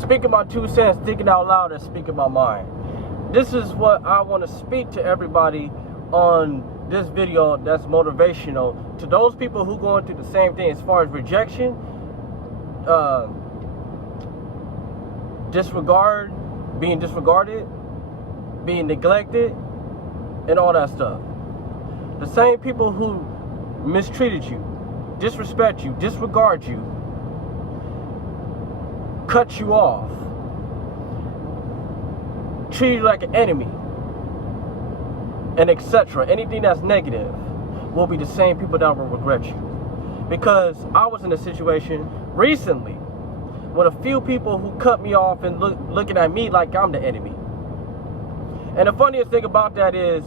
speaking my 2 cents, thinking out loud, and speaking my mind. This is what I want to speak to everybody on this video that's motivational. To those people who going through the same thing as far as rejection, disregard, being disregarded, being neglected, and all that stuff. The same people who mistreated you, disrespect you, disregard you, cut you off, treat you like an enemy, and etc. Anything that's negative will be the same people that will regret you. Because I was in a situation recently with a few people who cut me off and looking at me like I'm the enemy. And the funniest thing about that is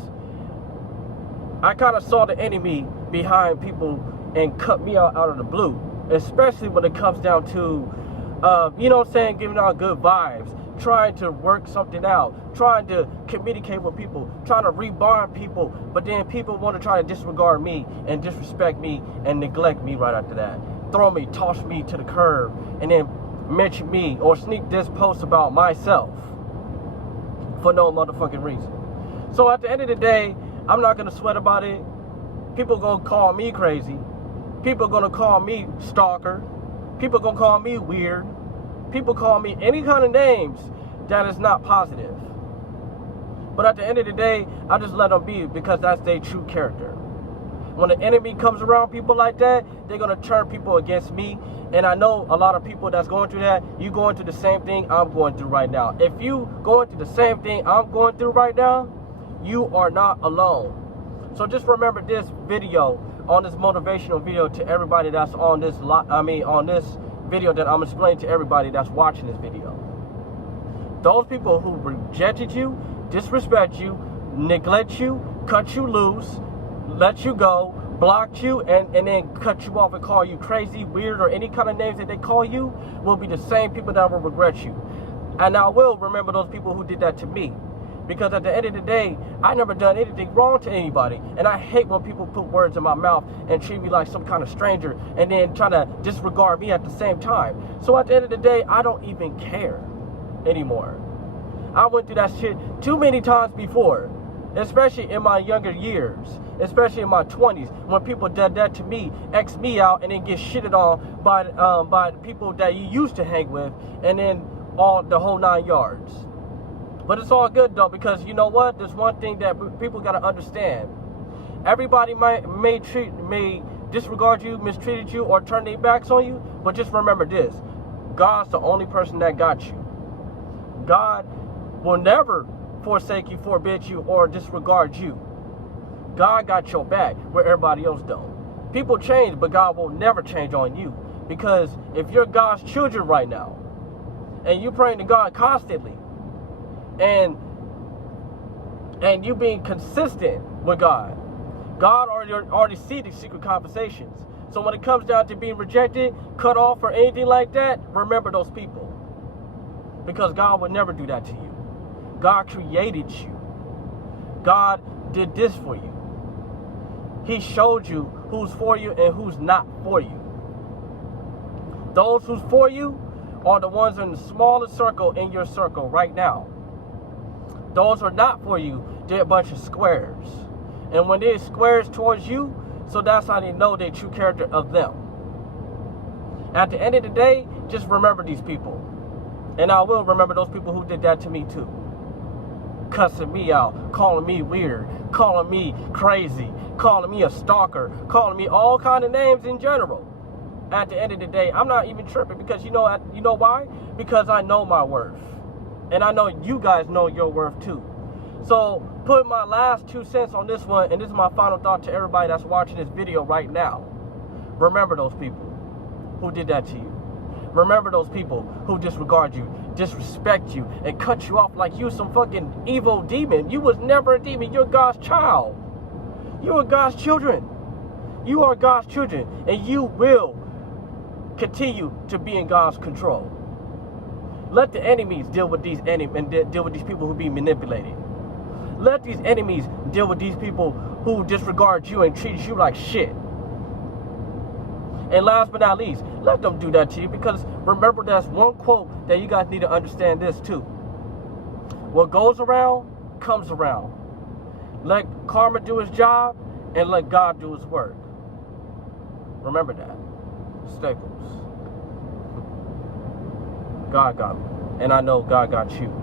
I kind of saw the enemy behind people and cut me out of the blue, especially when it comes down to, you know what I'm saying, giving out good vibes, trying to work something out, trying to communicate with people, trying to rebond people, but then people want to try to disregard me and disrespect me and neglect me right after that. Throw me, toss me to the curb, and then mention me or sneak this post about myself for no motherfucking reason. So at the end of the day, I'm not gonna sweat about it. People gonna call me crazy. People gonna call me stalker. People gonna call me weird. People call me any kind of names that is not positive. But at the end of the day, I just let them be because that's their true character. When the enemy comes around people like that, they're gonna turn people against me. And I know a lot of people that's going through that. You going through the same thing I'm going through right now. If you going through the same thing I'm going through right now, you are not alone. So just remember this video, on this motivational video, to everybody that's on this on this video that I'm explaining to everybody that's watching this video. Those people who rejected you, disrespect you, neglect you, cut you loose, let you go, blocked you, and then cut you off and call you crazy, weird, or any kind of names that they call you, will be the same people that will regret you. And I will remember those people who did that to me. Because at the end of the day, I never done anything wrong to anybody. And I hate when people put words in my mouth and treat me like some kind of stranger and then try to disregard me at the same time. So at the end of the day, I don't even care anymore. I went through that shit too many times before, especially in my younger years, especially in my 20s, when people did that to me, X me out, and then get shitted on by people that you used to hang with, and then all the whole 9 yards. But it's all good though, because you know what? There's one thing that people gotta understand. Everybody may disregard you, mistreated you, or turn their backs on you, but just remember this: God's the only person that got you. God will never forsake you, forbid you, or disregard you. God got your back where everybody else don't. People change, but God will never change on you. Because if you're God's children right now, and you praying to God constantly, and you being consistent with God, God already see these secret conversations. So when it comes down to being rejected, cut off, or anything like that, remember those people. Because God would never do that to you. God created you. God did this for you. He showed you who's for you and who's not for you. Those who's for you are the ones in the smallest circle in your circle right now. Those who are not for you, they're a bunch of squares. And when they're squares towards you, so that's how they know the true character of them. At the end of the day, just remember these people. And I will remember those people who did that to me too. Cussing me out, calling me weird, calling me crazy, calling me a stalker, calling me all kind of names in general. At the end of the day, I'm not even tripping, because you know why? Because I know my worth. And I know you guys know your worth too. So put my last 2 cents on this one, and this is my final thought to everybody that's watching this video right now. Remember those people who did that to you. Remember those people who disregard you, disrespect you, and cut you off like you some fucking evil demon. You was never a demon. You're God's child. You are God's children. You are God's children, and you will continue to be in God's control. Let the enemies deal with these deal with these people who be manipulated. Let these enemies deal with these people who disregard you and treat you like shit. And last but not least, let them do that to you, because remember, that's one quote that you guys need to understand this too. What goes around comes around. Let karma do his job and let God do his work. Remember that. Staples. God got me. And I know God got you.